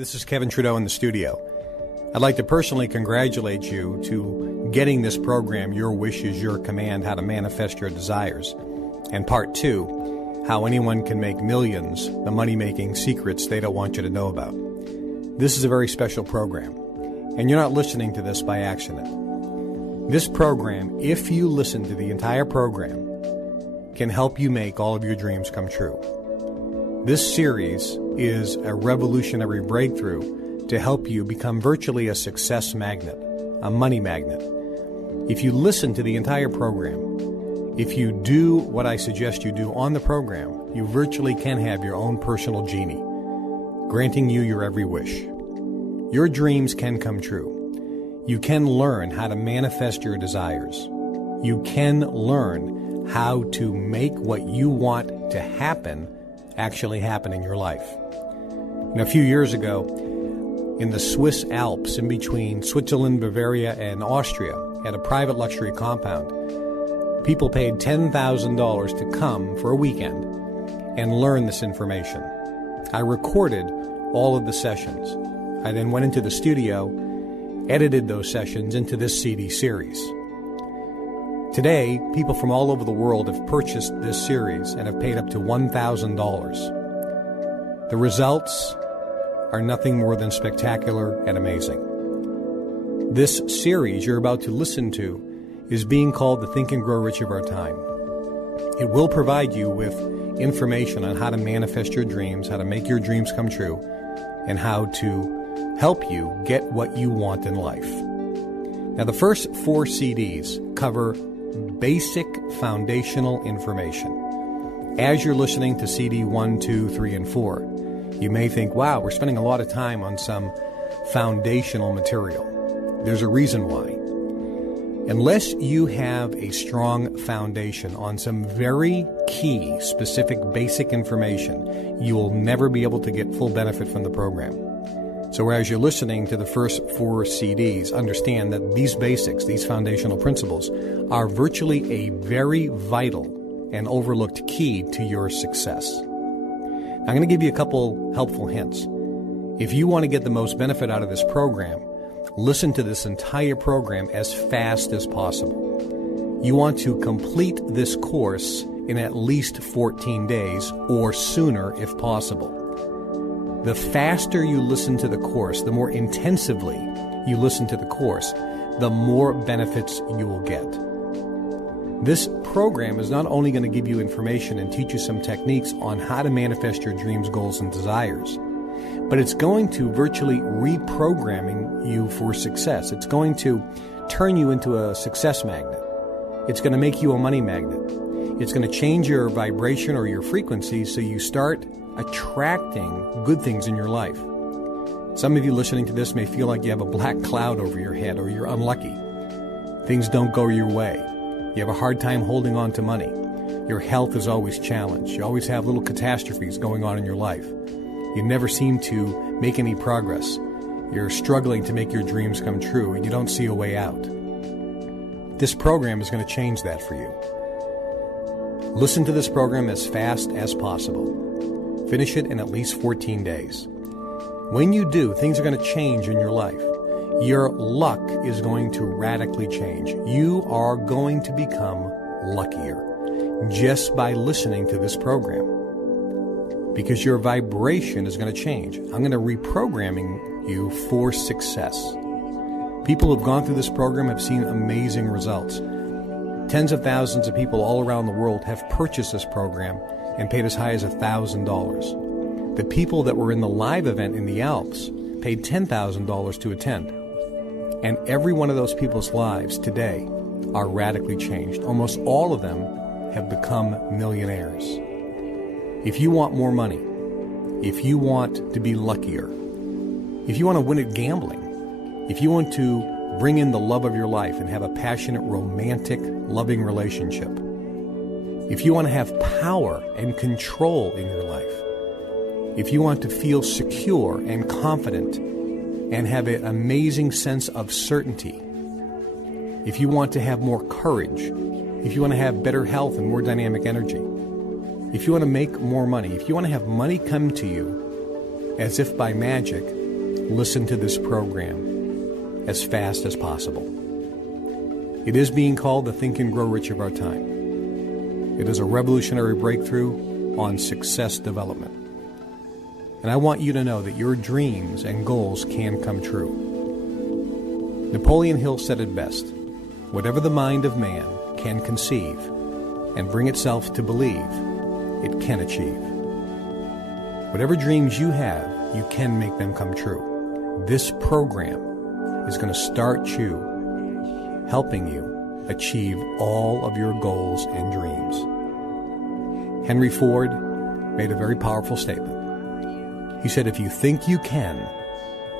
This is Kevin Trudeau in the studio. I'd like to personally congratulate you to getting this program, Your Wish is Your Command, How to Manifest Your Desires. And part 2, How Anyone Can Make Millions, the money-making secrets they don't want you to know about. This is a very special program, and you're not listening to this by accident. This program, if you listen to the entire program, can help you make all of your dreams come true. This series is a revolutionary breakthrough to help you become virtually a success magnet, a money magnet. If you listen to the entire program, if you do what I suggest you do on the program, you virtually can have your own personal genie, granting you your every wish. Your dreams can come true. You can learn how to manifest your desires. You can learn how to make what you want to happen actually happen in your life. And a few years ago, in the Swiss Alps, in between Switzerland, Bavaria, and Austria, at a private luxury compound, people paid $10,000 to come for a weekend and learn this information. I recorded all of the sessions. I then went into the studio, edited those sessions into this CD series. Today, people from all over the world have purchased this series and have paid up to $1,000. The results are nothing more than spectacular and amazing. This series you're about to listen to is being called the Think and Grow Rich of Our Time. It will provide you with information on how to manifest your dreams, how to make your dreams come true, and how to help you get what you want in life. Now, the first 4 CDs cover basic foundational information. As you're listening to CD 1, 2, 3, and 4, you may think, wow, we're spending a lot of time on some foundational material. There's a reason why. Unless you have a strong foundation on some very key, specific, basic information, you will never be able to get full benefit from the program. So as you're listening to the first 4 CDs, understand that these basics, these foundational principles, are virtually a very vital and overlooked key to your success. Now, I'm going to give you a couple helpful hints. If you want to get the most benefit out of this program, listen to this entire program as fast as possible. You want to complete this course in at least 14 days or sooner if possible. The faster you listen to the course, the more intensively you listen to the course, the more benefits you will get. This program is not only going to give you information and teach you some techniques on how to manifest your dreams, goals, and desires, but it's going to virtually reprogramming you for success. It's going to turn you into a success magnet. It's going to make you a money magnet. It's going to change your vibration or your frequency so you start attracting good things in your life. Some of you listening to this may feel like you have a black cloud over your head, or you're unlucky. Things don't go your way. You have a hard time holding on to money. Your health is always challenged. You always have little catastrophes going on in your life. You never seem to make any progress. You're struggling to make your dreams come true, and you don't see a way out. This program is going to change that for you. Listen to this program as fast as possible. Finish it in at least 14 days. When you do, things are going to change in your life. Your luck is going to radically change. You are going to become luckier just by listening to this program, because your vibration is going to change. I'm going to reprogramming you for success. People who have gone through this program have seen amazing results. Tens of thousands of people all around the world have purchased this program and paid as high as $1,000. The people that were in the live event in the Alps paid $10,000 to attend. And every one of those people's lives today are radically changed. Almost all of them have become millionaires. If you want more money, if you want to be luckier, if you want to win at gambling, if you want to bring in the love of your life and have a passionate, romantic, loving relationship, if you want to have power and control in your life, if you want to feel secure and confident and have an amazing sense of certainty, if you want to have more courage, if you want to have better health and more dynamic energy, if you want to make more money, if you want to have money come to you as if by magic, listen to this program as fast as possible. It is being called the Think and Grow Rich of our time. It is a revolutionary breakthrough on success development. And I want you to know that your dreams and goals can come true. Napoleon Hill said it best: whatever the mind of man can conceive and bring itself to believe, it can achieve. Whatever dreams you have, you can make them come true. This program is going to start you, helping you achieve all of your goals and dreams. Henry Ford made a very powerful statement. He said, if you think you can,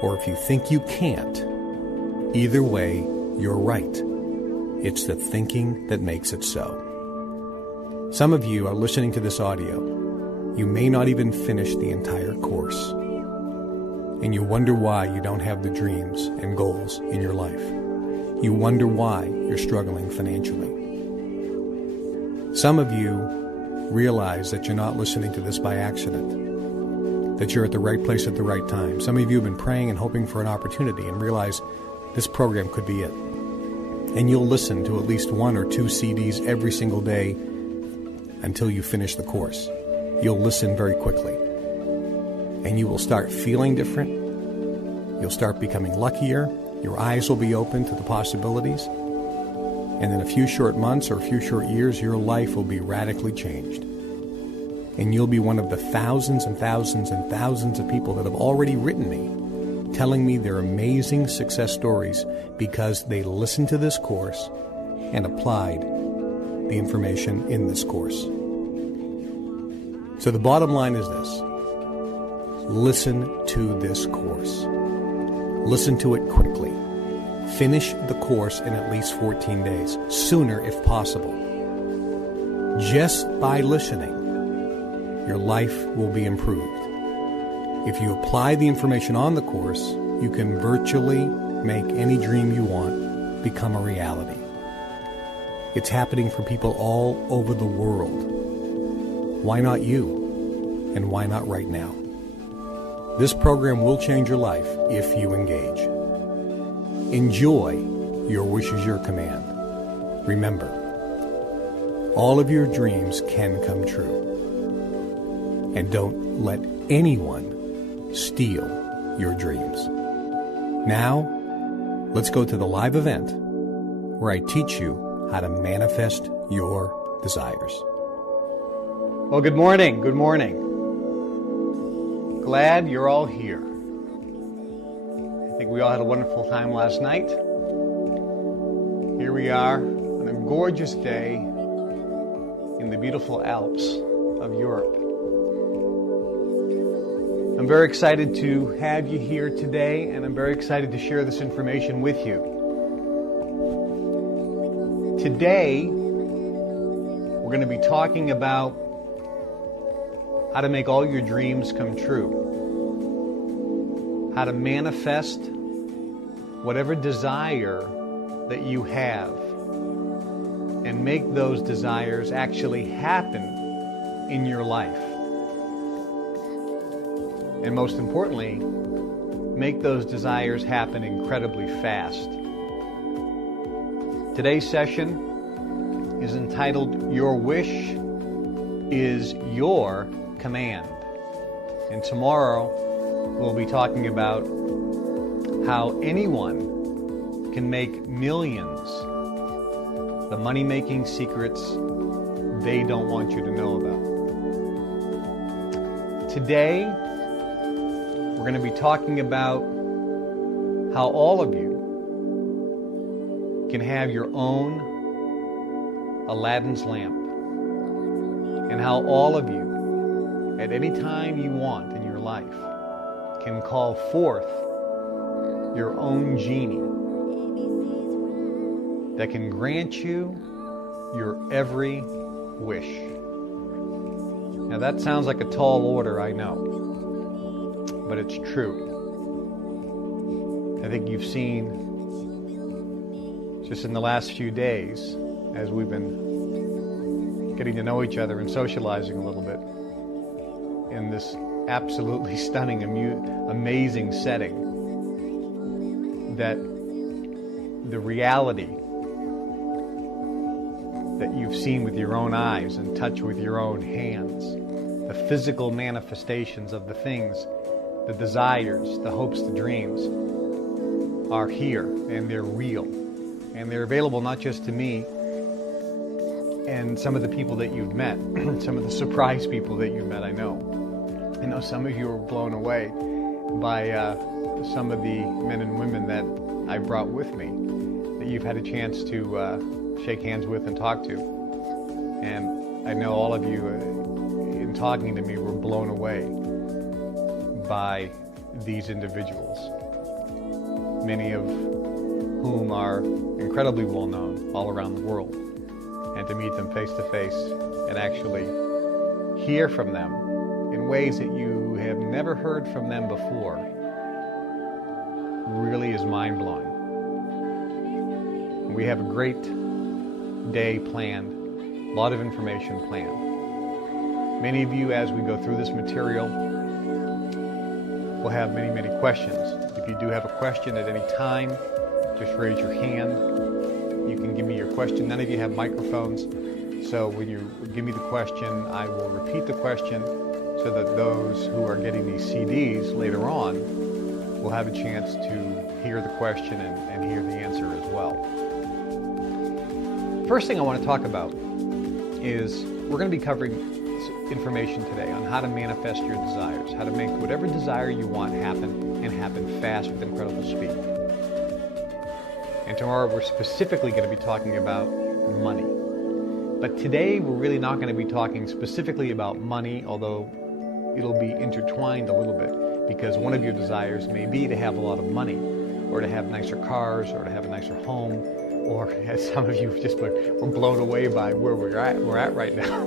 or if you think you can't, either way, you're right. It's the thinking that makes it so. Some of you are listening to this audio. You may not even finish the entire course. And you wonder why you don't have the dreams and goals in your life. You wonder why you're struggling financially. Some of you realize that you're not listening to this by accident, that you're at the right place at the right time. Some of you have been praying and hoping for an opportunity and realize this program could be it. And you'll listen to at least 1 or 2 CDs every single day until you finish the course. You'll listen very quickly. And you will start feeling different. You'll start becoming luckier. Your eyes will be open to the possibilities. And in a few short months or a few short years, your life will be radically changed. And you'll be one of the thousands and thousands and thousands of people that have already written me, telling me their amazing success stories because they listened to this course and applied the information in this course. So the bottom line is this. Listen to this course. Listen to it quickly. Finish the course in at least 14 days, sooner if possible. Just by listening, your life will be improved. If you apply the information on the course, you can virtually make any dream you want become a reality. It's happening for people all over the world. Why not you? And why not right now? This program will change your life if you engage. Enjoy. Your wish is your command. Remember, all of your dreams can come true. And don't let anyone steal your dreams. Now, let's go to the live event where I teach you how to manifest your desires. Well, good morning. Good morning. Glad you're all here. I think we all had a wonderful time last night. Here we are on a gorgeous day in the beautiful Alps of Europe. I'm very excited to have you here today, and I'm very excited to share this information with you. Today, we're going to be talking about how to make all your dreams come true. How to manifest whatever desire that you have and make those desires actually happen in your life. And most importantly, make those desires happen incredibly fast. Today's session is entitled, Your Wish is Your Command. And tomorrow we'll be talking about how anyone can make millions, the money-making secrets they don't want you to know about. Today, we're going to be talking about how all of you can have your own Aladdin's lamp, and how all of you, at any time you want in your life, can call forth your own genie that can grant you your every wish. Now that sounds like a tall order, I know, but it's true. I think you've seen just in the last few days, as we've been getting to know each other and socializing a little bit in this absolutely stunning, amazing setting, that the reality that you've seen with your own eyes and touched with your own hands, the physical manifestations of the things, the desires, the hopes, the dreams, are here, and they're real. And they're available not just to me and some of the people that you've met, some of the surprise people that you've met. I know some of you were blown away by some of the men and women that I brought with me, that you've had a chance to shake hands with and talk to. And I know all of you, in talking to me, were blown away by these individuals, many of whom are incredibly well known all around the world. And to meet them face to face and actually hear from them in ways that you have never heard from them before really is mind-blowing. We have a great day planned, a lot of information planned. Many of you, as we go through this material, will have many, many questions. If you do have a question at any time, just raise your hand. You can give me your question. None of you have microphones, so when you give me the question, I will repeat the question so that those who are getting these CDs later on will have a chance to hear the question and hear the answer as well. First thing I want to talk about is we're going to be covering information today on how to manifest your desires, how to make whatever desire you want happen and happen fast with incredible speed. And tomorrow we're specifically going to be talking about money. But today we're really not going to be talking specifically about money, although it'll be intertwined a little bit, because one of your desires may be to have a lot of money, or to have nicer cars, or to have a nicer home, or as some of you just were blown away by where we're at right now.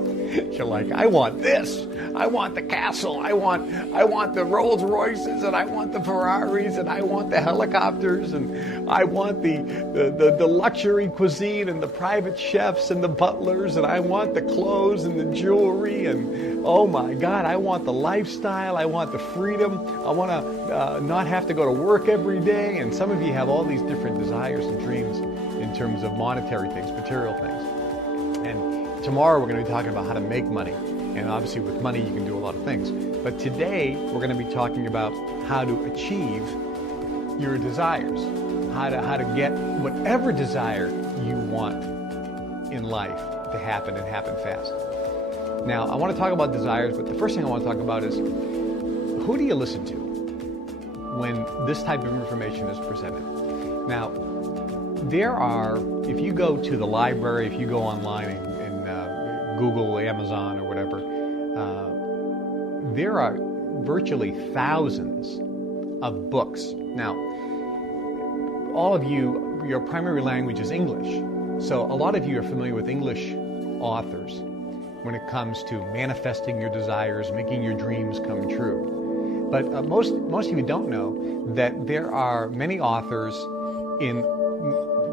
You're like, I want this. I want the castle. I want the Rolls Royces, and I want the Ferraris, and I want the helicopters, and I want the luxury cuisine, and the private chefs, and the butlers, and I want the clothes and the jewelry, and oh my God, I want the lifestyle. I want the freedom. I want to not have to go to work every day. And some of you have all these different desires and dreams in terms of monetary things, material things. And tomorrow we're going to be talking about how to make money. And obviously with money you can do a lot of things. But today we're going to be talking about how to achieve your desires, how to get whatever desire you want in life to happen and happen fast. Now, I want to talk about desires, but the first thing I want to talk about is, who do you listen to when this type of information is presented? Now, there are, if you go to the library, if you go online and Google, Amazon, or whatever, there are virtually thousands of books. Now, all of you, your primary language is English, so a lot of you are familiar with English authors when it comes to manifesting your desires, making your dreams come true. But most of you don't know that there are many authors in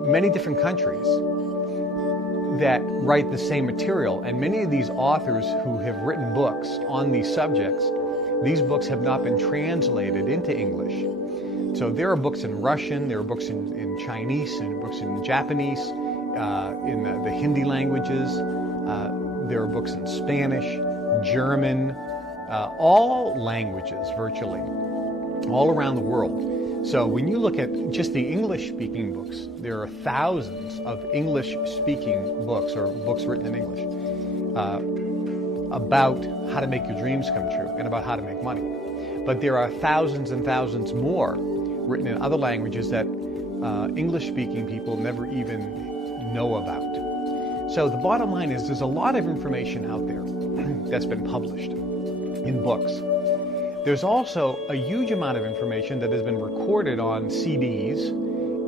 many different countries that write the same material, and many of these authors who have written books on these subjects, these books have not been translated into English. So there are books in Russian, there are books in Chinese, and books in Japanese, in the Hindi languages, there are books in Spanish, German, all languages virtually, all around the world. So when you look at just the English-speaking books, there are thousands of English-speaking books, or books written in English, about how to make your dreams come true and about how to make money. But there are thousands and thousands more written in other languages that English-speaking people never even know about. So the bottom line is there's a lot of information out there that's been published in books. There's also a huge amount of information that has been recorded on CDs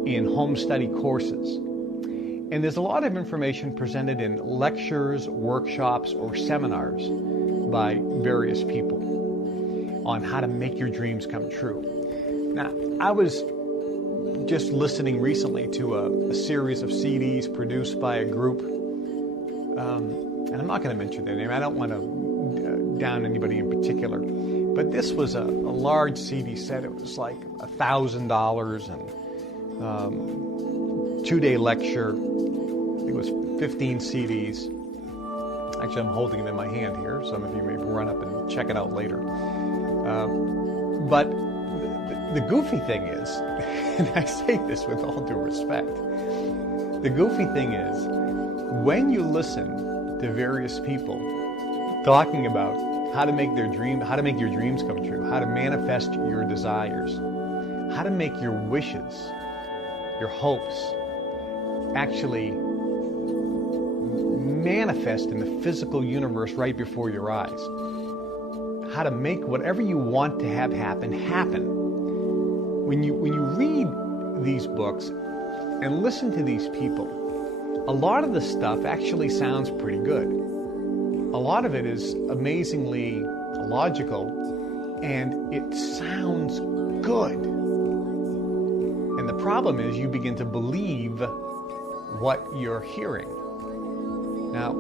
in home study courses. And there's a lot of information presented in lectures, workshops, or seminars by various people on how to make your dreams come true. Now, I was just listening recently to a series of CDs produced by a group, and I'm not going to mention their name. I don't want to down anybody in particular. But this was a large CD set. It was like $1,000, and 2-day lecture. I think it was 15 CDs. Actually, I'm holding it in my hand here. Some of you may run up and check it out later. But the goofy thing is, and I say this with all due respect, the goofy thing is, when you listen to various people talking about how to make your dreams come true, how to manifest your desires, how to make your wishes, your hopes, actually manifest in the physical universe right before your eyes. How to make whatever you want to have happen. When you read these books and listen to these people, a lot of the stuff actually sounds pretty good. A lot of it is amazingly logical, and it sounds good. And the problem is you begin to believe what you're hearing. Now,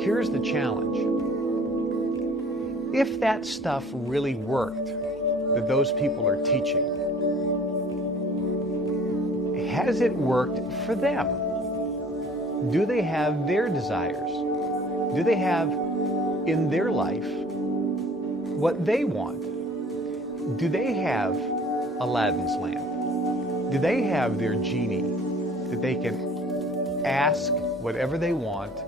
here's the challenge. If that stuff really worked, that those people are teaching, has it worked for them? Do they have their desires? Do they have in their life what they want? Do they have Aladdin's lamp? Do they have their genie that they can ask whatever they want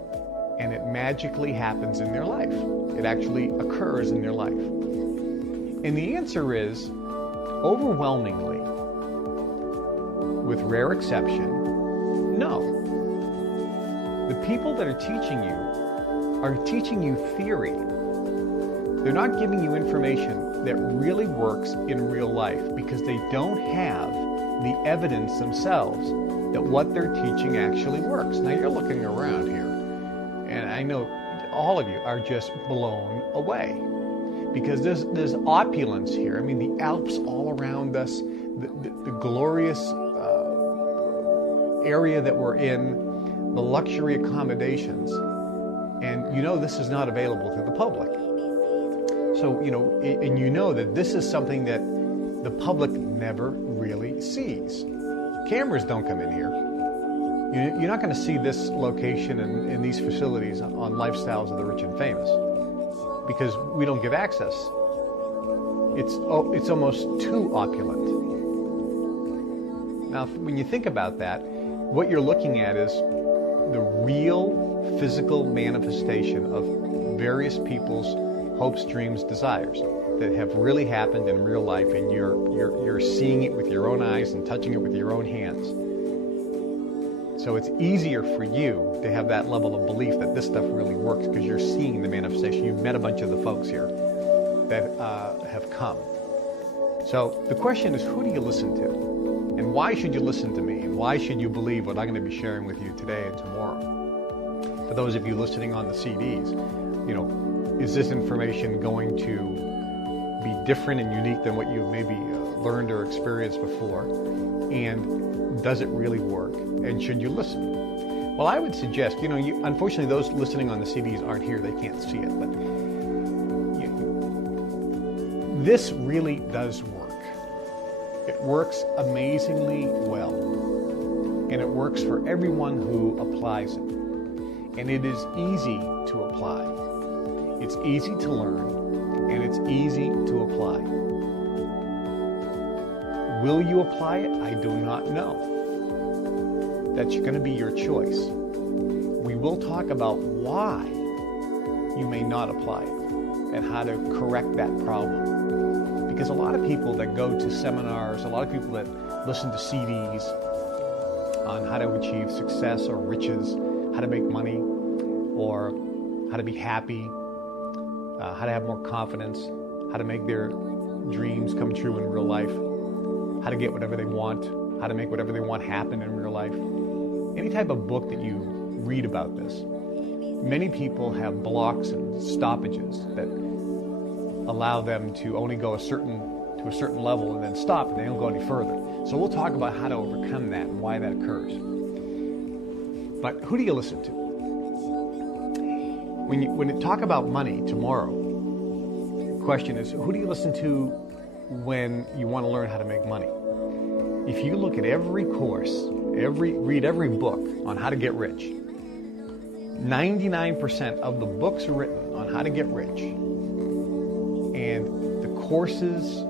and it magically happens in their life? It actually occurs in their life. And the answer is, overwhelmingly, with rare exception, no. The people that are teaching you theory. They're not giving you information that really works in real life because they don't have the evidence themselves that what they're teaching actually works. Now you're looking around here, and I know all of you are just blown away because there's opulence here. I mean, the Alps all around us, the glorious area that we're in, the luxury accommodations, and this is not available to the public. So, and that this is something that the public never really sees. Cameras don't come in here. You're not going to see this location and these facilities on Lifestyles of the Rich and Famous because we don't give access. It's almost too opulent. Now, when you think about that, what you're looking at is the real physical manifestation of various people's hopes, dreams, desires that have really happened in real life, and you're seeing it with your own eyes and touching it with your own hands. So it's easier for you to have that level of belief that this stuff really works because you're seeing the manifestation. You've met a bunch of the folks here that have come. So the question is, who do you listen to? And why should you listen to me? And why should you believe what I'm going to be sharing with you today and tomorrow? For those of you listening on the CDs, is this information going to be different and unique than what you've maybe learned or experienced before? And does it really work? And should you listen? Well, I would suggest, unfortunately, those listening on the CDs aren't here. They can't see it. But this really does work. It works amazingly well. And it works for everyone who applies it. And it is easy to apply. It's easy to learn, and it's easy to apply. Will you apply it? I do not know. That's going to be your choice. We will talk about why you may not apply it and how to correct that problem. Because a lot of people that go to seminars, a lot of people that listen to CDs on how to achieve success or riches, how to make money, or how to be happy, how to have more confidence, how to make their dreams come true in real life, how to get whatever they want, how to make whatever they want happen in real life. Any type of book that you read about this, many people have blocks and stoppages that allow them to only go to a certain level and then stop, and they don't go any further. So we'll talk about how to overcome that and why that occurs. But who do you listen to? When you talk about money tomorrow, the question is, who do you listen to when you want to learn how to make money? If you look at every course, read every book on how to get rich, 99% of the books written on how to get rich and the courses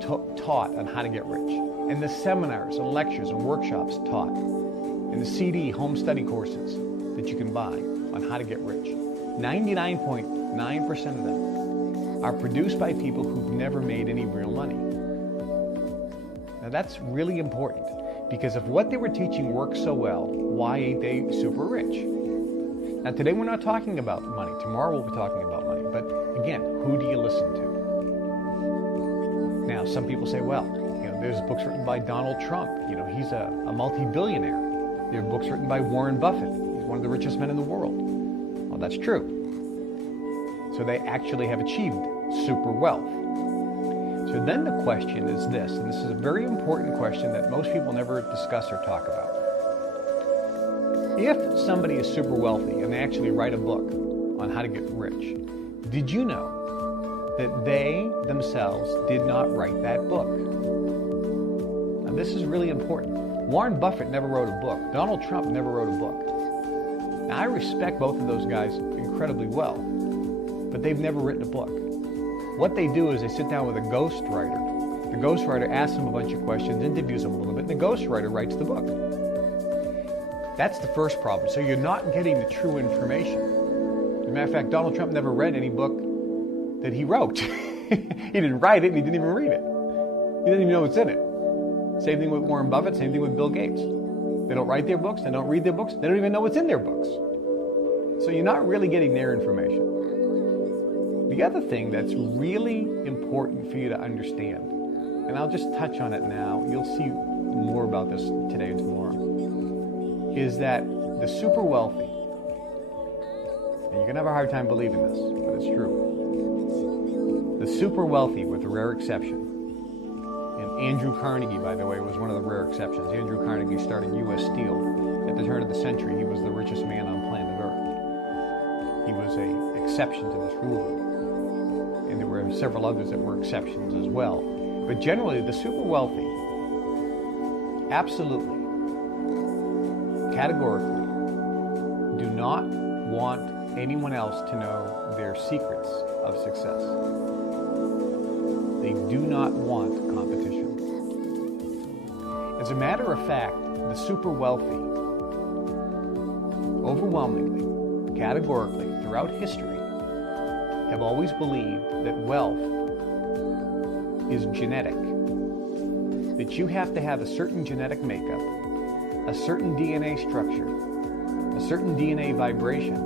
taught on how to get rich, and the seminars and lectures and workshops taught, and the CD home study courses that you can buy on how to get rich, 99.9% of them are produced by people who've never made any real money. Now that's really important, because if what they were teaching works so well, why ain't they super rich? Now today we're not talking about money. Tomorrow we'll be talking about money. But again, who do you listen to? Now some people say, well, there's books written by Donald Trump. He's a multi-billionaire. There are books written by Warren Buffett. He's one of the richest men in the world. Well, that's true. So they actually have achieved super wealth. So then the question is this, and this is a very important question that most people never discuss or talk about. If somebody is super wealthy and they actually write a book on how to get rich, did you know that they themselves did not write that book? Now this is really important. Warren Buffett never wrote a book. Donald Trump never wrote a book. Now I respect both of those guys incredibly well, but they've never written a book. What they do is they sit down with a ghostwriter. The ghostwriter asks them a bunch of questions, interviews them a little bit, and the ghostwriter writes the book. That's the first problem. So you're not getting the true information. As a matter of fact, Donald Trump never read any book that he wrote. He didn't write it, and he didn't even read it. He doesn't even know what's in it. Same thing with Warren Buffett, same thing with Bill Gates. They don't write their books, they don't read their books, they don't even know what's in their books. So you're not really getting their information. The other thing that's really important for you to understand, and I'll just touch on it now, you'll see more about this today and tomorrow, is that the super wealthy, and you're going to have a hard time believing this, but it's true. The super wealthy, with a rare exception, and Andrew Carnegie, by the way, was one of the rare exceptions. Andrew Carnegie started U.S. Steel. At the turn of the century, he was the richest man on planet Earth. He was an exception to this rule. And there were several others that were exceptions as well. But generally, the super wealthy absolutely, categorically, do not want anyone else to know their secrets of success. They do not want competition. As a matter of fact, the super wealthy, overwhelmingly, categorically, throughout history, have always believed that wealth is genetic. That you have to have a certain genetic makeup, a certain DNA structure, a certain DNA vibration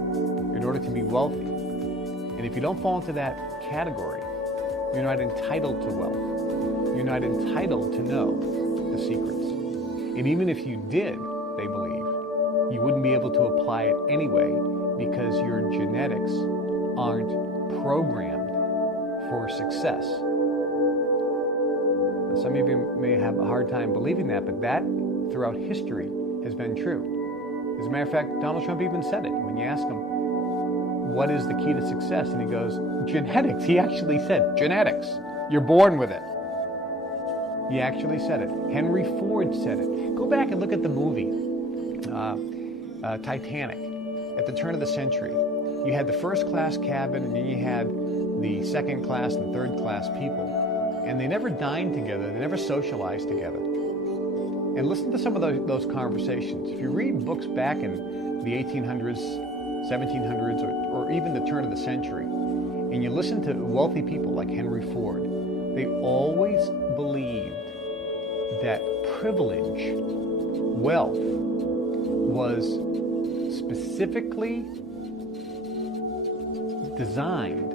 in order to be wealthy. And if you don't fall into that category, you're not entitled to wealth. You're not entitled to know the secrets. And even if you did, they believe, you wouldn't be able to apply it anyway because your genetics aren't programmed for success. Now, some of you may have a hard time believing that, but that throughout history has been true. As a matter of fact, Donald Trump even said it. When you ask him, what is the key to success? And he goes, genetics. He actually said, genetics. You're born with it. He actually said it. Henry Ford said it. Go back and look at the movie Titanic. At the turn of the century, you had the first class cabin, and then you had the second class and third class people. And they never dined together. They never socialized together. And listen to some of those conversations. If you read books back in the 1800s, 1700s, or even the turn of the century, and you listen to wealthy people like Henry Ford, they always believed that privilege, wealth, was specifically designed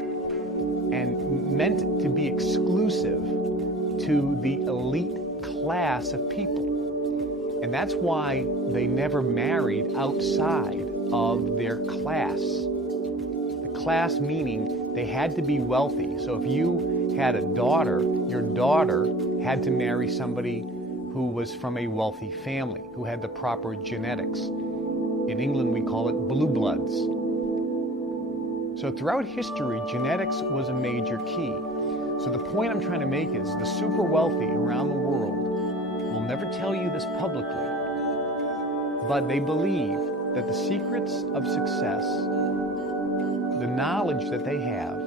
and meant to be exclusive to the elite class of people. And that's why they never married outside of their class. The class meaning they had to be wealthy. So if you had a daughter, your daughter had to marry somebody who was from a wealthy family, who had the proper genetics. In England, we call it blue bloods. So throughout history, genetics was a major key. So the point I'm trying to make is the super wealthy around the world will never tell you this publicly, but they believe that the secrets of success, the knowledge that they have,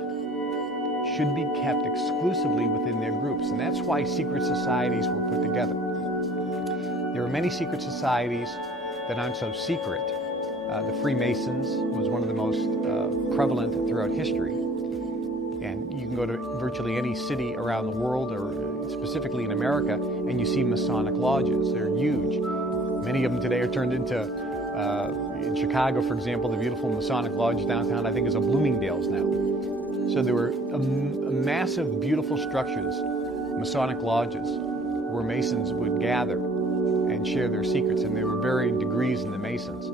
should be kept exclusively within their groups. And that's why secret societies were put together. There are many secret societies that aren't so secret. The Freemasons was one of the most prevalent throughout history. And you can go to virtually any city around the world, or specifically in America, and you see Masonic lodges. They're huge. Many of them today are turned into, in Chicago, for example, the beautiful Masonic lodge downtown, I think, is a Bloomingdale's now. So there were massive, beautiful structures, Masonic lodges, where Masons would gather and share their secrets, and there were varying degrees in the Masons.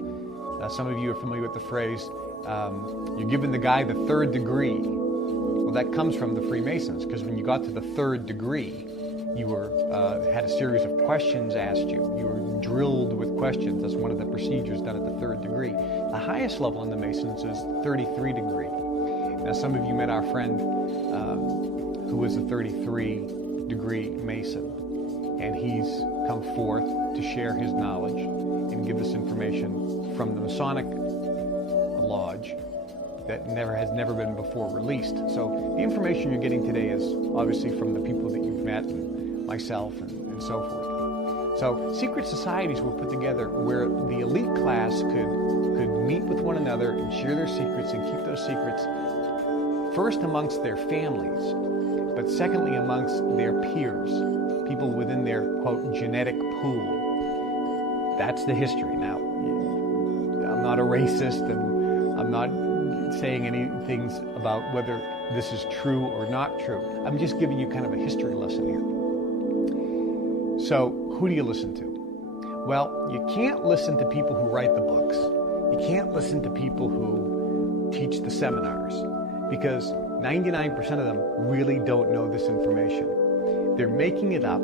Some of you are familiar with the phrase, you're giving the guy the third degree. Well, that comes from the Freemasons, because when you got to the third degree, you had a series of questions asked you. You were drilled with questions. That's one of the procedures done at the third degree. The highest level in the Masons is 33 degree. Now, some of you met our friend who was a 33 degree Mason, and he's come forth to share his knowledge and give us information from the Masonic lodge that has never been before released. So the information you're getting today is obviously from the people that you've met, and myself, and so forth. So secret societies were put together where the elite class could meet with one another and share their secrets and keep those secrets first amongst their families, but secondly amongst their peers, people within their, quote, genetic pool. That's the history. Now, I'm not a racist, and I'm not saying any things about whether this is true or not true. I'm just giving you kind of a history lesson here. So, who do you listen to? Well, you can't listen to people who write the books. You can't listen to people who teach the seminars, because 99% of them really don't know this information. They're making it up.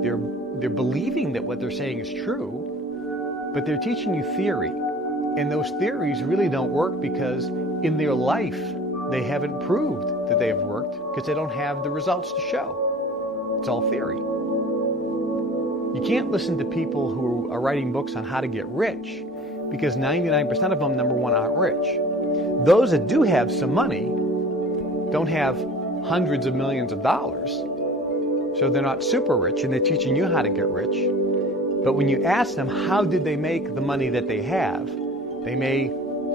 They're believing that what they're saying is true, but they're teaching you theory. And those theories really don't work, because in their life, they haven't proved that they have worked, because they don't have the results to show. It's all theory. You can't listen to people who are writing books on how to get rich, because 99% of them, number one, aren't rich. Those that do have some money don't have hundreds of millions of dollars, so they're not super rich, and they're teaching you how to get rich. But when you ask them how did they make the money that they have, they may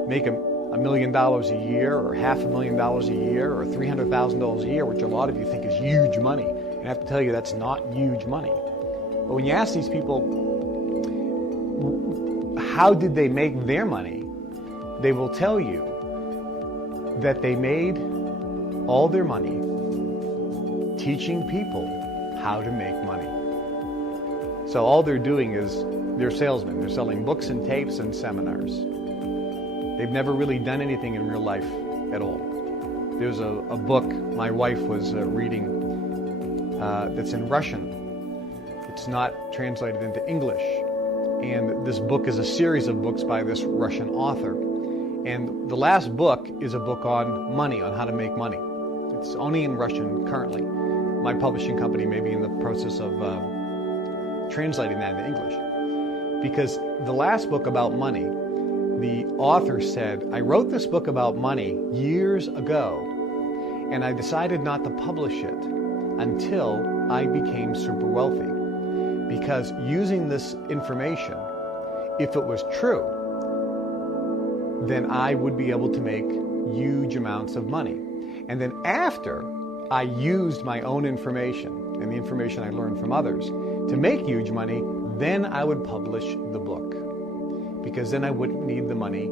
make $1 million a year, or $500,000 a year, or $300,000 a year, which a lot of you think is huge money. And I have to tell you, that's not huge money. But when you ask these people, how did they make their money? They will tell you that they made all their money teaching people how to make money. So all they're doing is they're salesmen. They're selling books and tapes and seminars. They've never really done anything in real life at all. There's a book my wife was reading that's in Russian. It's not translated into English. And this book is a series of books by this Russian author. And the last book is a book on money, on how to make money. It's only in Russian currently. My publishing company may be in the process of translating that into English. Because the last book about money, the author said, I wrote this book about money years ago, and I decided not to publish it until I became super wealthy. Because using this information, if it was true, then I would be able to make huge amounts of money. And then after I used my own information and the information I learned from others to make huge money, then I would publish the book. Because then I wouldn't need the money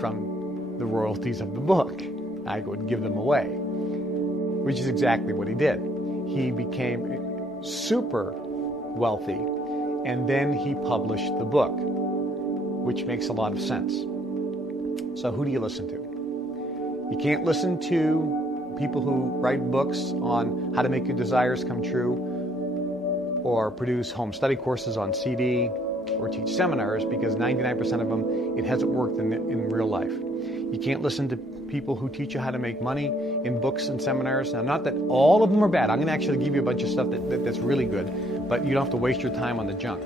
from the royalties of the book. I would give them away, which is exactly what he did. He became super wealthy, and then he published the book, which makes a lot of sense. So who do you listen to? You can't listen to people who write books on how to make your desires come true, or produce home study courses on CD, or teach seminars, because 99% of them, it hasn't worked in real life. You can't listen to people who teach you how to make money in books and seminars. Now, not that all of them are bad. I'm going to actually give you a bunch of stuff that's really good, but you don't have to waste your time on the junk.